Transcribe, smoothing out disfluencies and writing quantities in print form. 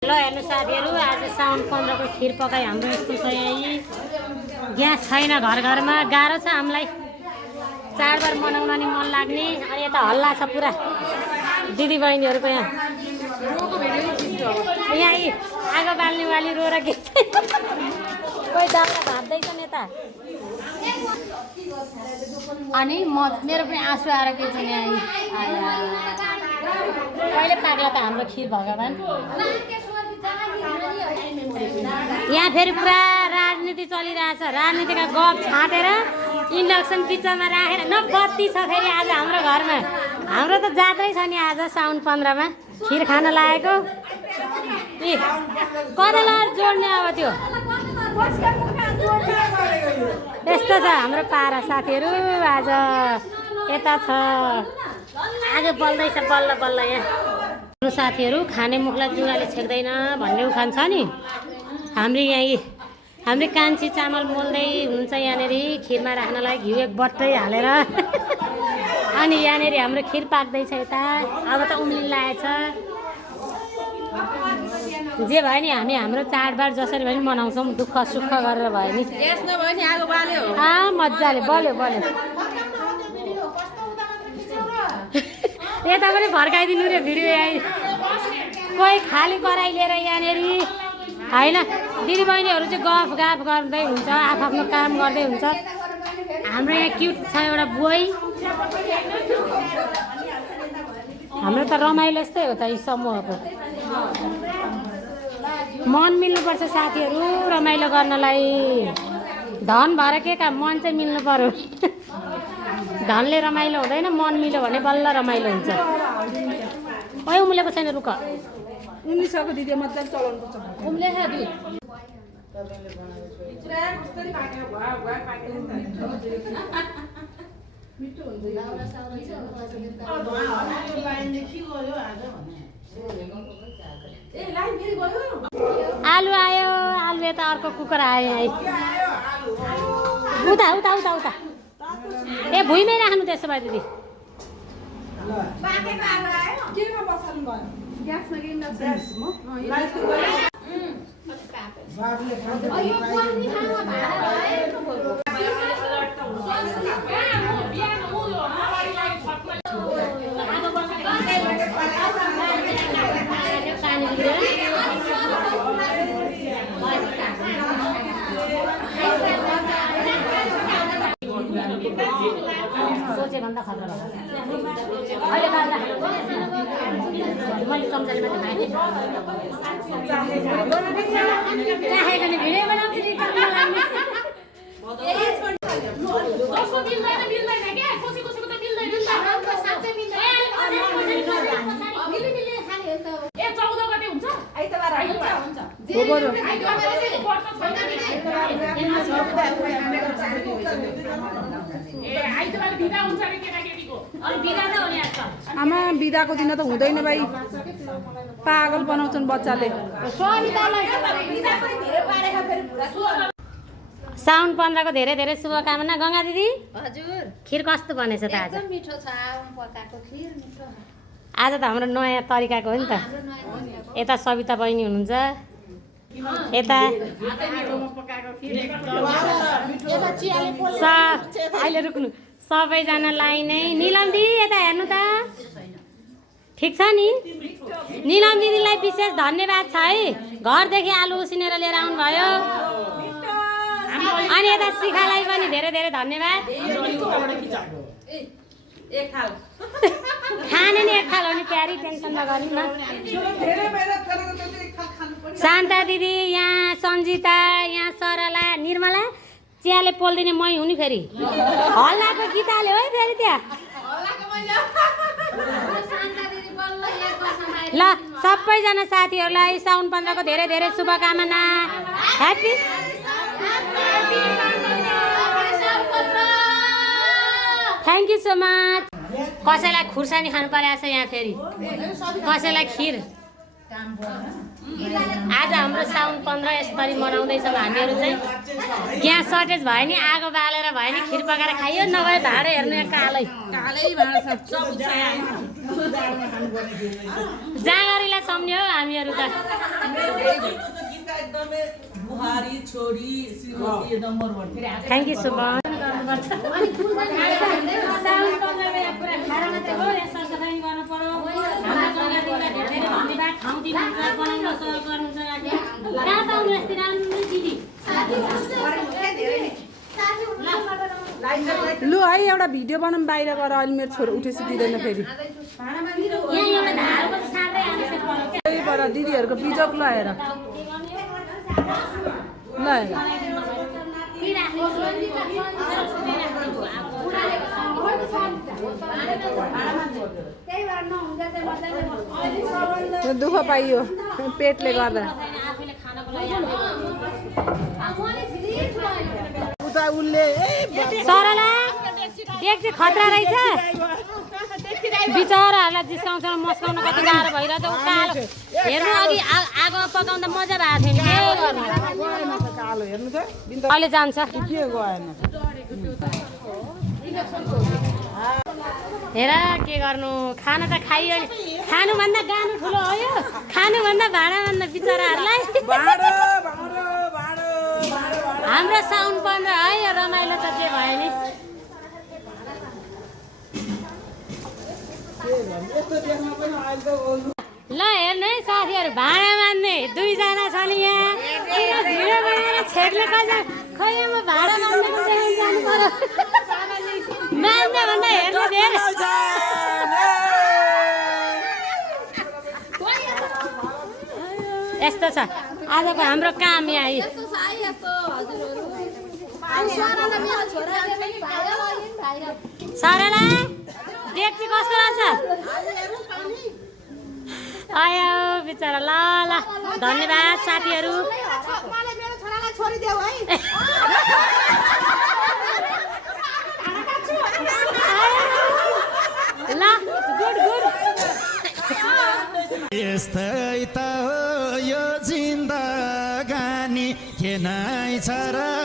ल हेर्नु साथीहरू, आज साउन 15 को खिर पकाइ हाम्रो यस्तो छ। यही ग्यास छैन घर घरमा, गाह्रो छ हामीलाई चाडबाड मनाउन नि मन लाग्ने। अनि यता हल्ला छ पुरा दिदी बहिनीहरूको। यहाँ आगो बाल्ने वाली रोएर के कोही दाउरा भाप्दैछन् यता। अनि मेरो पनि आँसु आएर के छ यहाँ कहिले पाक्ला त हाम्रो खिर भगवान्। यहाँ फेरि पुरा राजनीति चलिरहेछ। राजनीतिका गफ छाँटेर इन्डक्सन पिक्चरमा राखेर न बत्ती छ फेरि आज हाम्रो घरमा। हाम्रो त जात्रै छ नि आज साउन 15 मा खिर खान लागेको। कता लगाएर जोड्ने अब त्यो यस्तो छ हाम्रो पारा साथीहरू। आज यता छ आगो बल्दैछ बल्ल बल्ल। यहाँ साथीहरू खाने मुखलाई जुराले छेक्दैन भन्ने उखान छ नि। हाम्रो कान्छी चामल मोल्दै हुन्छ यहाँनिर खिरमा राख्नलाई घिउ एक बट्टै हालेर। अनि यहाँनिर हाम्रो खिर पाक्दैछ यता। अब त उम्लिन लागेछ। जे भयो नि हामी हाम्रो चाडबाड जसरी भए नि मनाउँछौँ, दुःख सुख गरेर भयो नि। मजाले बल्यो बल्यो। यता पनि फर्काइदिनु रे भिडियो। कोही खाली कराई लिएर यहाँनिर होइन। दिदीबहिनीहरू चाहिँ गफ गाफ गर्दै हुन्छ, आफ्नो काम गर्दै हुन्छ। हाम्रो यहाँ क्युट छ एउटा बुवाई। हाम्रो त रमाइलो जस्तै हो त यी समूहको। मन मिल्नुपर्छ साथीहरू रमाइलो गर्नलाई। धन भएर के काम, मन चाहिँ मिल्नु पर्यो। धनले रमाइलो हुँदैन, मन मिल्यो भने बल्ल रमाइलो हुन्छ। ओइ उम्लेको छैन रुक। उम्लिसक्यो दिदी, मजाले चलाउनुपर्छ। उम्ले है दुध आलु आयो। आलु यता अर्को कुकर आयो। उता उता उता उता ए भुइँमै राख्नु त्यसो भए दिदी। सोचेभन्दा खतरा भयो। अहिले मैले चम्चाले मात्रै खाएँ। राखेको नि भिडियो बनाउँछु नि। आमा बिदाको दिन त हुँदैन भाइ, पागल बनाउँछन् बच्चाले। साउन 15 को धेरै धेरै शुभकामना। गङ्गा दिदी हजुर, खिर कस्तो बनेछ त आज? एकदम मिठो छ। पकाएको खिर मिठो। आज त हाम्रो नयाँ तरिकाको हो नि त। यता सविता बहिनी हुनुहुन्छ, यता अहिले रुक्नु सबैजना लाइनै। निलम दिदी यता हेर्नु त, ठिक छ नि? निलम दिदीलाई विशेष धन्यवाद छ है, घरदेखि आलु उसिनेर लिएर आउनुभयो। अनि यता शिखालाई पनि धेरै धेरै धन्यवाद। खाने नि एक थाल हो नि प्यारी, टेन्सन नगर्नु न। शान्ता दिदी यहाँ, सन्जिता यहाँ, सरला, निर्मला चियाले पोल्दिने मै हुँ नि फेरि। हल्लाको गीताले हो फेरि त्यहाँ। ल सबैजना साथीहरूलाई साउन 15 को धेरै धेरै शुभकामना। Happy thank you so much. कसैलाई खुर्सानी खानु परेको छ यहाँ फेरि, कसैलाई खिर। आज हाम्रो साउन 15 यसरी मनाउँदैछौँ हामीहरू चाहिँ। ग्यास सर्टेज भयो नि, आगो बालेर भयो नि खिर पकाएर खाइयो, नभए भाँडो हेर्नु कालै कालै भाँडा छ। जाँगरीलाई सम्झ्यो हौ हामीहरू त थ्याङ्क यू सो मच लु है एउटा भिडियो बनाऊँ बाहिर गएर अहिले मेरो छोरो उठेपछि दिँदैन फेरि त्यहीबाट दिदीहरूको बिजोक लगाएर दुःख पाइयो पेटले गर्दा सरला डेक्ची खतरा रहेछ बिचराहरूलाई जिस्काउँछ मस्काउन कति गाह्रो भइरहेछ उकालो हेर्नु अघि आगोमा पकाउँदा मजा भएको थियो नि के गर्नु अहिले जान्छ हेर के गर्नु खाना त खाइयो नि खानुभन्दा गानु ठुलो हो यो खानुभन्दा भाँडाभन्दा बिचराहरूलाई हाम्रो साउन्ड बन्द है यो रमाइलो त जे भयो नि ल हेर्नु है साथीहरू भाँडा मान्ने दुईजना छ नि यहाँ भिडियो बनाएर छेक्ने कसो खै म भाँडा मान्ने जानु पर्यो मान्दा भन्दा हेर्नु धेरै यस्तो छ आजको हाम्रो काम यहाँ सरला डेक्ची कस्तो रहेछ आयो बिचरा ल ल धन्यवाद साथीहरू ल गुड गुड यस्तै त हो यो जिन्दगानी के नै छ र